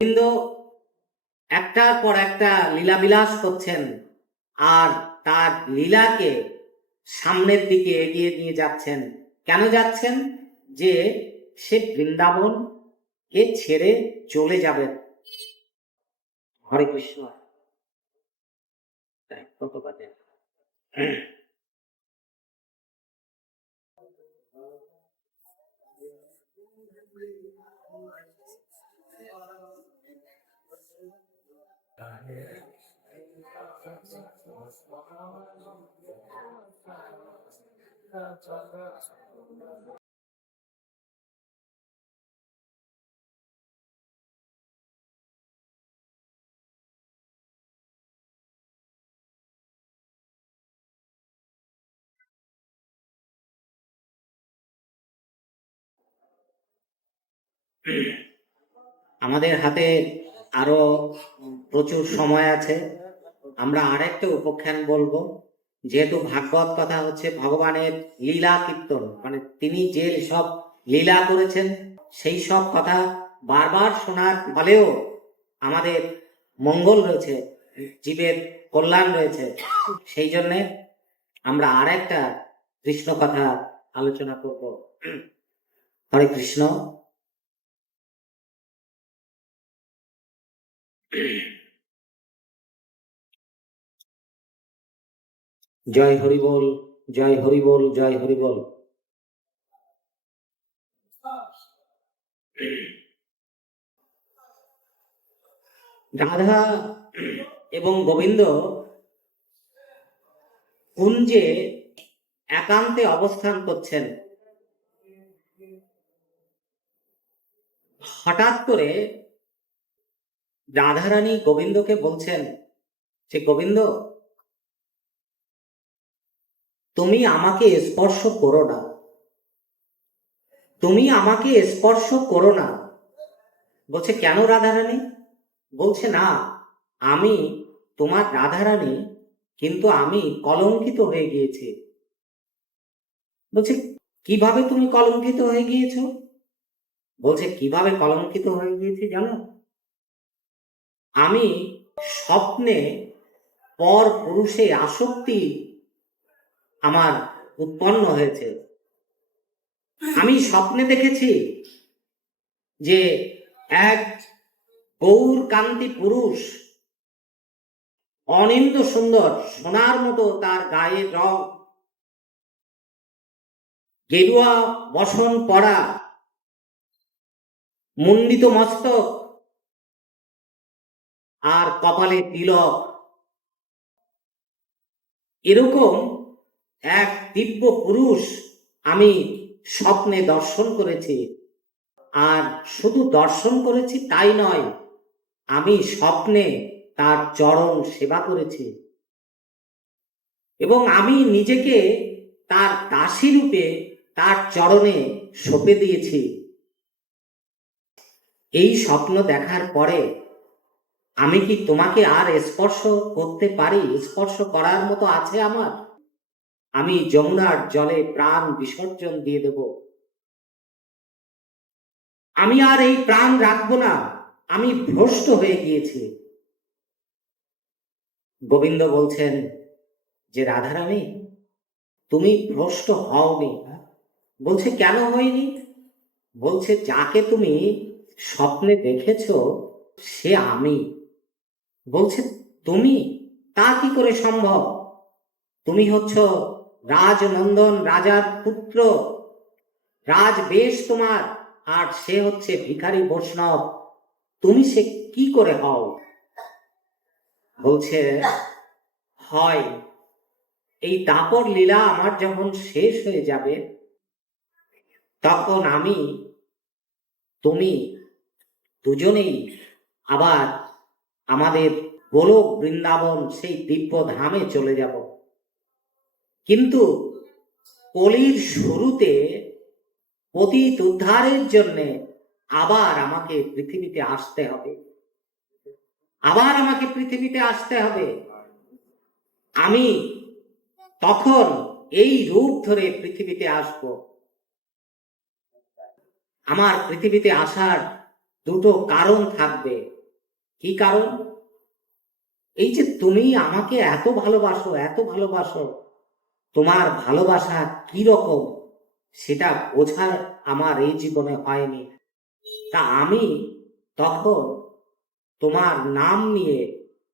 গোবিন্দ একটার পর একটা লীলাবিলাস করছেন, আর তার লীলাকে সামনের দিকে এগিয়ে নিয়ে যাচ্ছেন। কেন যাচ্ছেন? যে সে বৃন্দাবনকে ছেড়ে চলে যাবেন। হরে কৃষ্ণ। কত বাজে? আমাদের হাতে আরো প্রচুর সময় আছে। আমরা আরেকটা উপাখ্যান বলবো। যেহেতু ভাগবত কথা হচ্ছে ভগবানের লীলা কীর্তন, মানে তিনি যে সব লীলা করেছেন সেই সব কথা বারবার শোনার ফলেও আমাদের মঙ্গল রয়েছে, জীবের কল্যাণ রয়েছে। সেই জন্যে আমরা আরেকটা কৃষ্ণ কথা আলোচনা করব। হরে কৃষ্ণ। জয় হরি বল, জয় হরি বল, জয় হরি বল। রাধা এবং গোবিন্দ কুঞ্জে একান্তে অবস্থান করছেন। হঠাৎ করে রাধারানী গোবিন্দকে বলছেন যে, গোবিন্দ, তুমি আমাকে স্পর্শ করো না, তুমি আমাকে স্পর্শ করো না। বলছে, কেন রাধারানী? বলছে, না, আমি তোমার রাধারানী, কিন্তু আমি কলঙ্কিত হয়ে গিয়েছি। বলছে, কিভাবে তুমি কলঙ্কিত হয়ে গিয়েছো? বলছে, কিভাবে কলঙ্কিত হয়ে গিয়েছি জানো? আমি স্বপ্নে পর পুরুষে আসক্তি আমার উৎপন্ন হয়েছে। আমি স্বপ্নে দেখেছি যে এক গৌর কান্তি পুরুষ, অনিন্দ সুন্দর, সোনার মতো তার গায়ের রং, গেরুয়া বসন পরা, মুন্ডিত মস্তক, আর কপালে তিলক, এরকম এক দিব্য পুরুষ আমি স্বপ্নে দর্শন করেছি। আর শুধু দর্শন করেছি তাই নয়, আমি স্বপ্নে তার চরণ সেবা করেছি এবং আমি নিজেকে তার দাসী রূপে তার চরণে সঁপে দিয়েছি। এই স্বপ্ন দেখার পরে আমি কি তোমাকে আর স্পর্শ করতে পারি? স্পর্শ করার মতো আছে আমার? আমি যমুনার জলে প্রাণ বিসর্জন দিয়ে দেব। আমি আর এই প্রাণ রাখবো না, আমি ভ্রষ্ট হয়ে গিয়েছি। গোবিন্দ বলছেন যে, রাধারানী, তুমি ভ্রষ্ট হওনি। বলছে, কেন হয়নি? বলছে, যাকে তুমি স্বপ্নে দেখেছ সে আমি। বলছে, তুমি? তা কি করে সম্ভব? তুমি হচ্ছ রাজনন্দন রাজার পুত্র, রাজবেশ তোমার, আর সে হচ্ছে ভিখারি বৈষ্ণব। তুমি সে কি করে হও? বলছে, হয় এই দাপর লীলা আমার যখন শেষ হয়ে যাবে, তখন আমি তুমি দুজনেই আবার আমাদের গোলক বৃন্দাবন সেই দিব্য ধামে চলে যাব। কিন্তু কলির শুরুতে পতিত উদ্ধারের জন্য আবার আমাকে পৃথিবীতে আসতে হবে, আবার আমাকে পৃথিবীতে আসতে হবে। আমি তখন এই রূপ ধরে পৃথিবীতে আসব। আমার পৃথিবীতে আসার দুটো কারণ থাকবে। কি কারণ? এই যে তুমি আমাকে এত ভালোবাসো, এত ভালোবাসো, তোমার ভালোবাসা কি রকম সেটা বোঝার আমার এই জীবনে হয়নি। তা আমি তখন তোমার নাম নিয়ে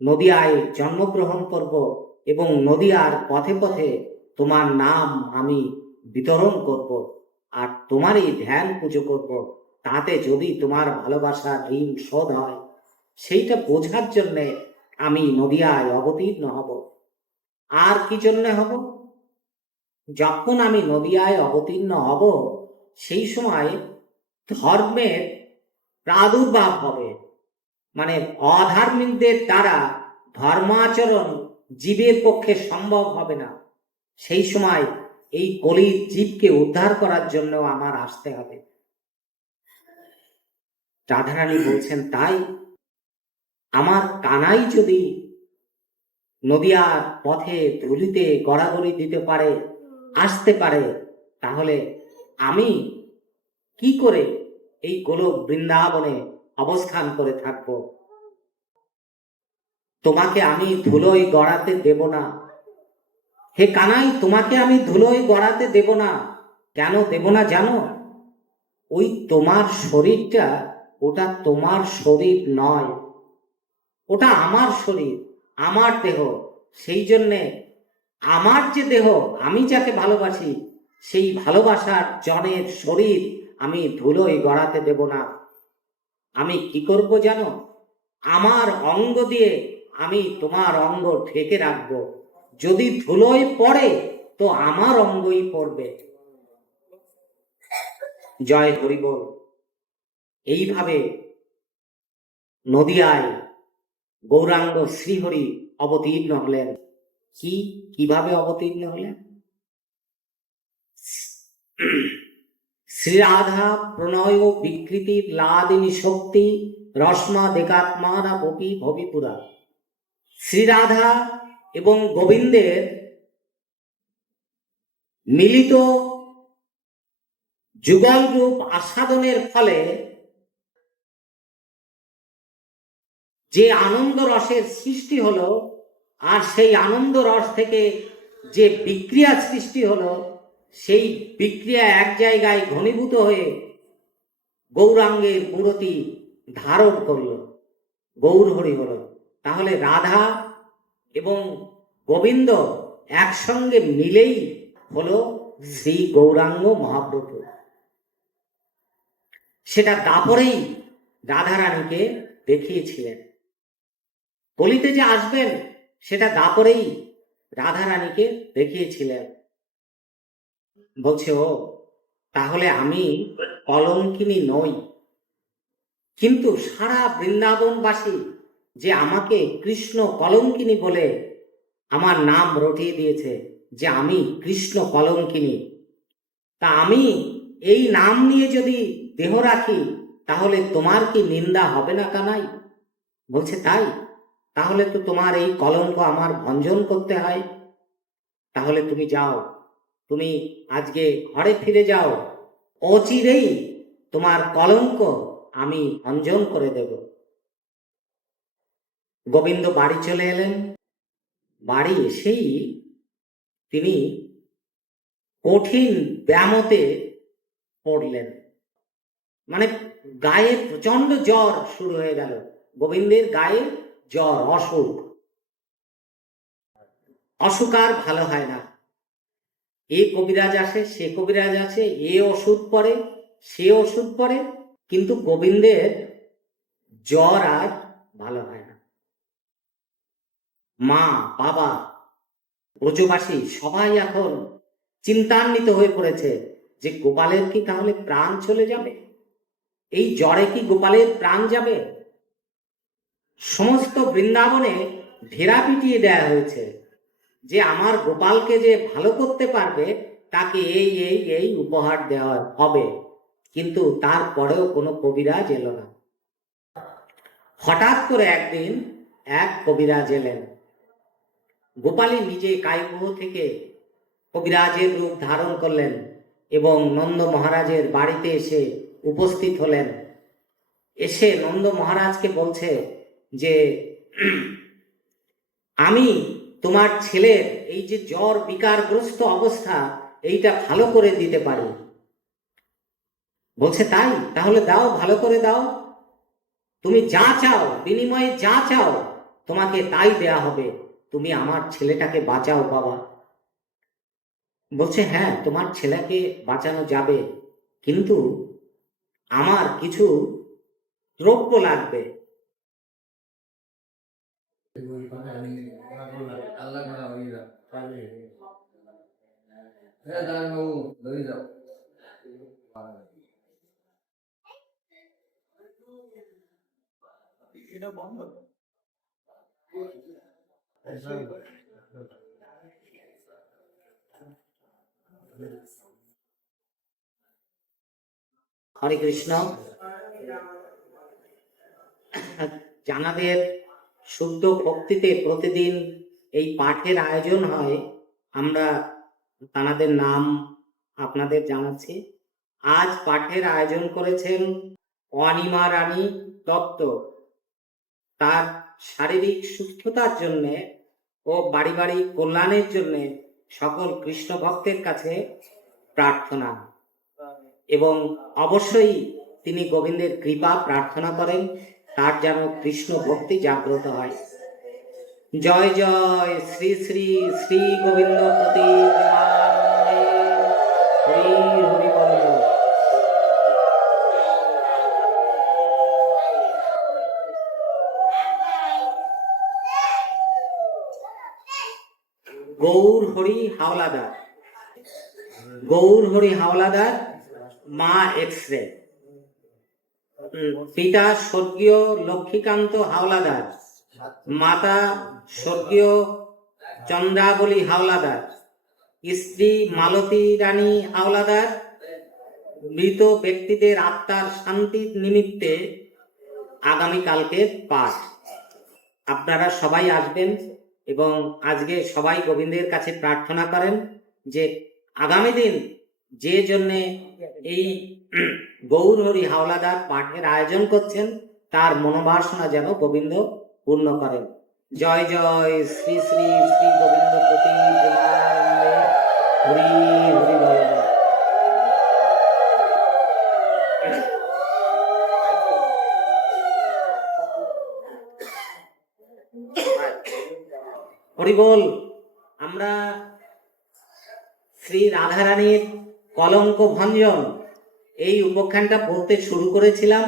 নদিয়ায় জন্মগ্রহণ করব এবং নদিয়ার পথে পথে তোমার নাম আমি বিতরণ করব আর তোমারই ধ্যান পুজো করব। তাতে যদি তোমার ভালোবাসার ঋণ শোধ হয়, সেইটা বোঝার জন্যে আমি নদিয়ায় অবতীর্ণ হব। আর কি জন্য হব? যখন আমি নদিয়ায় অবতীর্ণ হব, সেই সময় ধর্মের প্রাদুর্ভাব হবে। মানে অধার্মিকদের দ্বারা ধর্মাচরণ জীবের পক্ষে সম্ভব হবে না। সেই সময় এই কলির জীবকে উদ্ধার করার জন্য আমার আসতে হবে। রাধারানী বলছেন, তাই আমার কানাই যদি নদিয়ার পথে ধুলিতে গড়াগড়ি দিতে পারে, আসতে পারে, তাহলে আমি কি করে এই গোলক বৃন্দাবনে অবস্থান করে থাকব? তোমাকে আমি ধুলোয় গড়াতে দেব না। হে কানাই, তোমাকে আমি ধুলোয় গড়াতে দেব না। কেন দেব না জানো? ওই তোমার শরীরটা, ওটা তোমার শরীর নয়, ওটা আমার শরীর, আমার দেহ। সেই জন্যে আমার যে দেহ, আমি যাকে ভালোবাসি, সেই ভালোবাসার জনের শরীর আমি ধুলোয় গড়াতে দেব না। আমি কি করব জানো? আমার অঙ্গ দিয়ে আমি তোমার অঙ্গ ঢেকে রাখবো। যদি ধুলোয় পড়ে তো আমার অঙ্গই পড়বে। জয় হরি বল। এইভাবে নদিয়ায় গৌরাঙ্গ শ্রীহরি অবতীর্ণ হলেন। কিভাবে অবতীর্ণ হলেন? শ্রীরাধা প্রণয় বিকৃতি লাদিনী শক্তি রশ্মা দেকাত্মানা বপি ভবিপুরা। শ্রীরাধা এবং গোবিন্দের মিলিত যুগল রূপ আস্বাদনের ফলে যে আনন্দ রসের সৃষ্টি হলো, আর সেই আনন্দ রস থেকে যে বিক্রিয়া সৃষ্টি হলো, সেই বিক্রিয়া এক জায়গায় ঘনীভূত হয়ে গৌরাঙ্গের মূরতি ধারণ করলো, গৌর হরি হলো। তাহলে রাধা এবং গোবিন্দ একসঙ্গে মিলেই হলো শ্রী গৌরাঙ্গ মহাপ্রভু। সেটা দাপরেই রাধারানীকে দেখিয়েছিলেন। কলিতে যে আসবেন সেটা দাপরেই রাধারানীকে দেখিয়েছিলেন। বলছে, ও তাহলে আমি কলঙ্কিনী নই, কিন্তু সারা বৃন্দাবনবাসী যে আমাকে কৃষ্ণ কলঙ্কিনী বলে আমার নাম রটিয়ে দিয়েছে, যে আমি কৃষ্ণ কলঙ্কিনী, তা আমি এই নাম নিয়ে যদি দেহ রাখি তাহলে তোমার কি নিন্দা হবে না কানাই? বলছে, তাই? তাহলে তো তোমার এই কলঙ্ক আমার ভঞ্জন করতে হয়। তাহলে তুমি যাও, তুমি আজকে ঘরে ফিরে যাও, অচিরেই তোমার কলঙ্ক আমি ভঞ্জন করে দেব। গোবিন্দ বাড়ি চলে এলেন। বাড়ি এসেই তিনি কঠিন ব্যামতে পড়লেন। মানে গায়ে প্রচন্ড জ্বর শুরু হয়ে গেল। গোবিন্দের গায়ে জ্বর, অসুখ। অসুখ আর ভালো হয় না। এ কবিরাজ আসে, সে কবিরাজ আসে, এ ওষুধ পরে, সে ওষুধ পরে, কিন্তু গোবিন্দের জ্বর আর ভালো হয় না। মা, বাবা, ব্রজবাসী সবাই এখন চিন্তান্বিত হয়ে পড়েছে যে গোপালের কি তাহলে প্রাণ চলে যাবে? এই জ্বরে কি গোপালের প্রাণ যাবে? সমস্ত বৃন্দাবনে ঢেরা পিটিয়ে দেয়া হয়েছে যে আমার গোপালকে যে ভালো করতে পারবে তাকে এই এই এই উপহার দেওয়া হবে, কিন্তু তারপরেও কোনো কবিরাজ এলো না। হঠাৎ করে একদিন এক কবিরাজ এলেন। গোপালী নিজে কায়গুহ থেকে কবিরাজের রূপ ধারণ করলেন এবং নন্দ মহারাজের বাড়িতে এসে উপস্থিত হলেন। এসে নন্দ মহারাজকে বলছে যে আমি তোমার ছেলের এই যে জ্বর বিকারগ্রস্ত অবস্থা এইটা ভালো করে দিতে পারি। বলছে তাই, তাহলে দাও, ভালো করে দাও, তুমি যা চাও, বিনিময়ে যা চাও তোমাকে তাই দেয়া হবে, তুমি আমার ছেলেটাকে বাঁচাও বাবা। বলছে হ্যাঁ, তোমার ছেলেকে বাঁচানো যাবে, কিন্তু আমার কিছু দ্রব্য লাগবে। হরে কৃষ্ণ। জানাদের শুদ্ধ ভক্তিতে প্রতিদিন এই পাঠের আয়োজন হয়। আমরা তানাদের নাম আপনাদের জানাচ্ছি। আজ পাঠের আয়োজন করেছেন অনিমা রানী দত্ত। তার শারীরিক সুস্থতার জন্য ও পারিবারিক কল্যাণের জন্য সকল কৃষ্ণ ভক্তের কাছে প্রার্থনা, এবং অবশ্যই তিনি গোবিন্দের কৃপা প্রার্থনা করেন, তার যেন কৃষ্ণ ভক্তি জাগ্রত হয়। জয় জয় শ্রী শ্রী শ্রী গোবিন্দ পতি হরি হরি বল। গৌর হরি হাওলাদার, গৌর হরি হাওলাদার, মা এক্সরে। পিতা স্বর্গীয় লক্ষ্মীকান্ত হাওলাদার, মাতা স্বর্গীয় চন্দ্রাবলী হাওলাদার, স্ত্রী মালতী রানী হাওলাদার। মৃত ব্যক্তিদের আত্মার শান্তির নিমিত্তে আগামীকালকে পাঠ। আপনারা সবাই আসবেন এবং আজকে সবাই গোবিন্দের কাছে প্রার্থনা করেন যে আগামী দিন যে জন্যে এই গৌর হরি হাওলাদার পাঠের আয়োজন করছেন তার মনোবাসনা যেন গোবিন্দ পূর্ণ করেন। জয় জয় শ্রী শ্রী শ্রী গোবিন্দ পতি হরি হরি বল। হরি বল। আমরা শ্রী রাধারানীর কলঙ্ক ভঞ্জন এই উপাখ্যানটা বলতে শুরু করেছিলাম,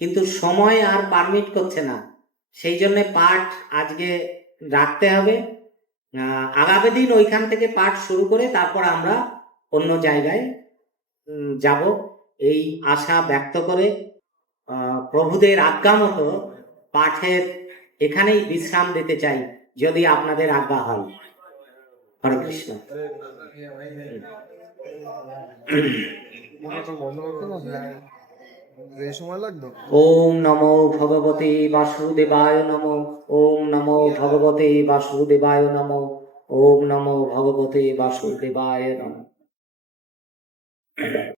কিন্তু সময় আর পারমিট করছে না, সেই জন্য পাঠ আজকে রাখতে হবে। আগামী দিন ওইখান থেকে পাঠ শুরু করে তারপর আমরা অন্য জায়গায় যাব, এই আশা ব্যক্ত করে প্রভুদের আজ্ঞা মতো পাঠের এখানেই বিশ্রাম দিতে চাই, যদি আপনাদের আজ্ঞা হয়। হরে কৃষ্ণ। ওম নমো ভগবতে বাসুদেবায় নমো। ওম নমো ভগবতে বাসুদেবায় নমো। ওম নমো ভগবতে বাসুদেবায় নমো।